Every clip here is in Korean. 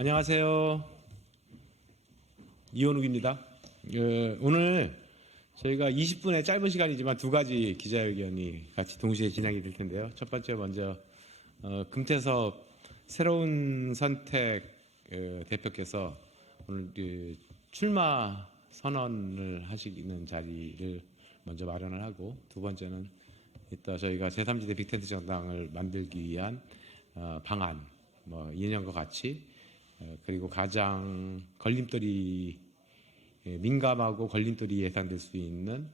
안녕하세요. 이원욱입니다. 오늘 저희가 20분의 짧은 시간이지만 두 가지 기자회견이 같이 동시에 진행이 될 텐데요. 첫 번째 먼저 금태섭 새로운 선택 대표께서 오늘 출마 선언을 하시는 자리를 먼저 마련을 하고, 두 번째는 이따 저희가 제3지대 빅텐트 정당을 만들기 위한 방안, 이념과 같이, 그리고 가장 민감하고 걸림돌이 예상될 수 있는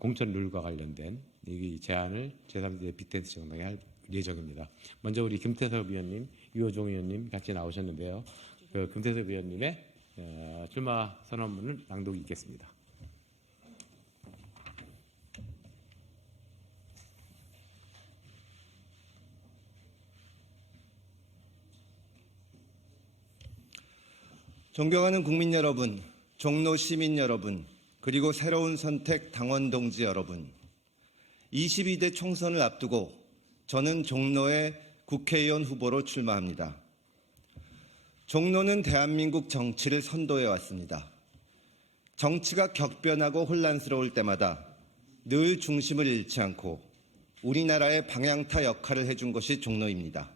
공천 룰과 관련된 이 제안을 제3지대 빅텐트 정당에 할 예정입니다. 먼저 우리 김태섭 의원님, 유호종 의원님 같이 나오셨는데요. 김태섭 의원님의 출마 선언문을 낭독 읽겠습니다. 존경하는 국민 여러분, 종로 시민 여러분, 그리고 새로운 선택 당원 동지 여러분, 22대 총선을 앞두고 저는 종로의 국회의원 후보로 출마합니다. 종로는 대한민국 정치를 선도해 왔습니다. 정치가 격변하고 혼란스러울 때마다 늘 중심을 잃지 않고 우리나라의 방향타 역할을 해준 것이 종로입니다.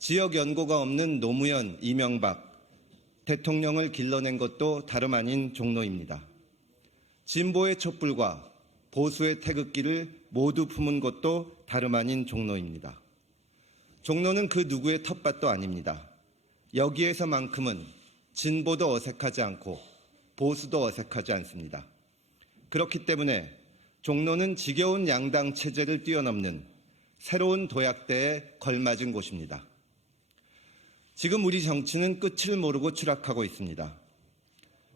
지역 연고가 없는 노무현, 이명박 대통령을 길러낸 것도 다름 아닌 종로입니다. 진보의 촛불과 보수의 태극기를 모두 품은 것도 다름 아닌 종로입니다. 종로는 그 누구의 텃밭도 아닙니다. 여기에서만큼은 진보도 어색하지 않고 보수도 어색하지 않습니다. 그렇기 때문에 종로는 지겨운 양당 체제를 뛰어넘는 새로운 도약대에 걸맞은 곳입니다. 지금 우리 정치는 끝을 모르고 추락하고 있습니다.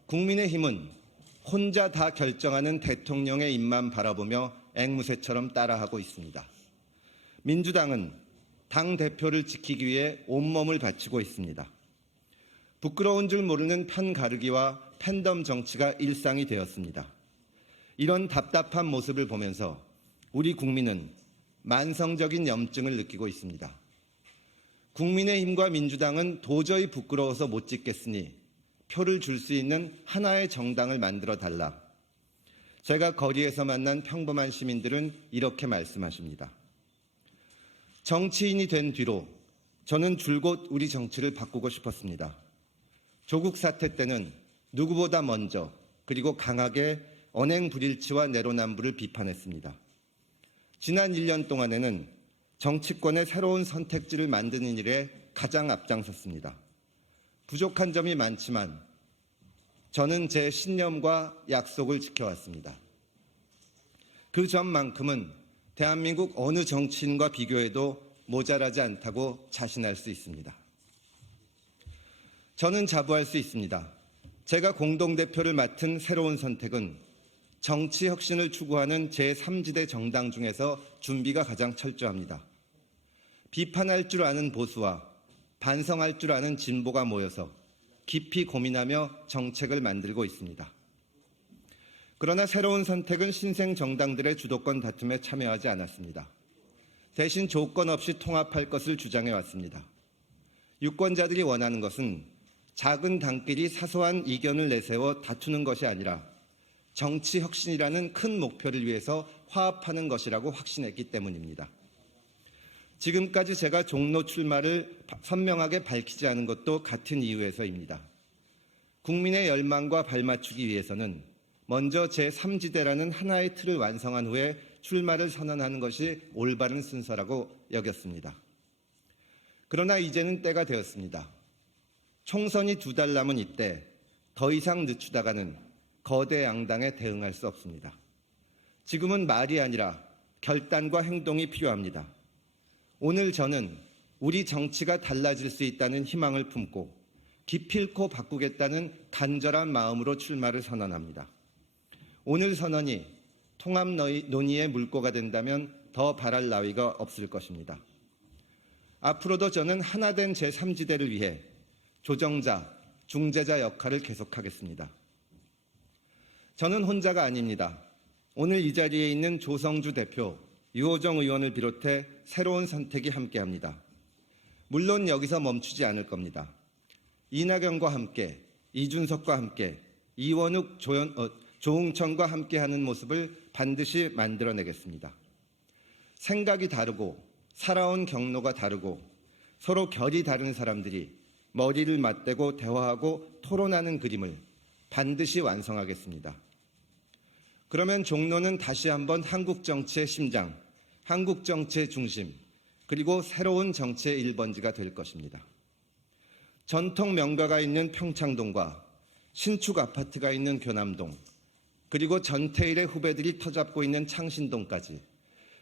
국민의힘은 혼자 다 결정하는 대통령의 입만 바라보며 앵무새처럼 따라하고 있습니다. 민주당은 당대표를 지키기 위해 온몸을 바치고 있습니다. 부끄러운 줄 모르는 편 가르기와 팬덤 정치가 일상이 되었습니다. 이런 답답한 모습을 보면서 우리 국민은 만성적인 염증을 느끼고 있습니다. 국민의힘과 민주당은 도저히 부끄러워서 못 짓겠으니 표를 줄 수 있는 하나의 정당을 만들어 달라. 제가 거리에서 만난 평범한 시민들은 이렇게 말씀하십니다. 정치인이 된 뒤로 저는 줄곧 우리 정치를 바꾸고 싶었습니다. 조국 사태 때는 누구보다 먼저 그리고 강하게 언행 불일치와 내로남불을 비판했습니다. 지난 1년 동안에는 정치권의 새로운 선택지를 만드는 일에 가장 앞장섰습니다. 부족한 점이 많지만 저는 제 신념과 약속을 지켜왔습니다. 그 점만큼은 대한민국 어느 정치인과 비교해도 모자라지 않다고 자신할 수 있습니다. 저는 자부할 수 있습니다. 제가 공동대표를 맡은 새로운 선택은 정치 혁신을 추구하는 제3지대 정당 중에서 준비가 가장 철저합니다. 비판할 줄 아는 보수와 반성할 줄 아는 진보가 모여서 깊이 고민하며 정책을 만들고 있습니다. 그러나 새로운 선택은 신생 정당들의 주도권 다툼에 참여하지 않았습니다. 대신 조건 없이 통합할 것을 주장해 왔습니다. 유권자들이 원하는 것은 작은 당끼리 사소한 이견을 내세워 다투는 것이 아니라 정치 혁신이라는 큰 목표를 위해서 화합하는 것이라고 확신했기 때문입니다. 지금까지 제가 종로 출마를 선명하게 밝히지 않은 것도 같은 이유에서입니다. 국민의 열망과 발맞추기 위해서는 먼저 제3지대라는 하나의 틀을 완성한 후에 출마를 선언하는 것이 올바른 순서라고 여겼습니다. 그러나 이제는 때가 되었습니다. 총선이 2달 남은 이때 더 이상 늦추다가는 거대 양당에 대응할 수 없습니다. 지금은 말이 아니라 결단과 행동이 필요합니다. 오늘 저는 우리 정치가 달라질 수 있다는 희망을 품고 기필코 바꾸겠다는 간절한 마음으로 출마를 선언합니다. 오늘 선언이 통합 논의의 물꼬가 된다면 더 바랄 나위가 없을 것입니다. 앞으로도 저는 하나된 제3지대를 위해 조정자, 중재자 역할을 계속하겠습니다. 저는 혼자가 아닙니다. 오늘 이 자리에 있는 조성주 대표, 유호정 의원을 비롯해 새로운 선택이 함께합니다. 물론 여기서 멈추지 않을 겁니다. 이낙연과 함께, 이준석과 함께, 이원욱, 조응천과 함께하는 모습을 반드시 만들어내겠습니다. 생각이 다르고 살아온 경로가 다르고 서로 결이 다른 사람들이 머리를 맞대고 대화하고 토론하는 그림을 반드시 완성하겠습니다. 그러면 종로는 다시 한번 한국 정치의 심장, 한국 정치의 중심, 그리고 새로운 정치의 1번지가 될 것입니다. 전통 명가가 있는 평창동과 신축 아파트가 있는 교남동, 그리고 전태일의 후배들이 터잡고 있는 창신동까지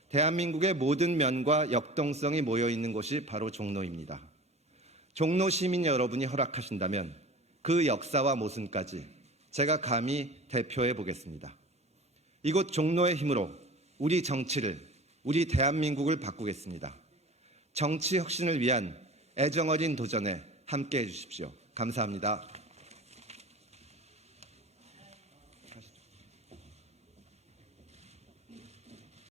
대한민국의 모든 면과 역동성이 모여있는 곳이 바로 종로입니다. 종로 시민 여러분이 허락하신다면 그 역사와 모순까지 제가 감히 대표해 보겠습니다. 이곳 종로의 힘으로 우리 정치를, 우리 대한민국을 바꾸겠습니다. 정치 혁신을 위한 애정어린 도전에 함께해 주십시오. 감사합니다.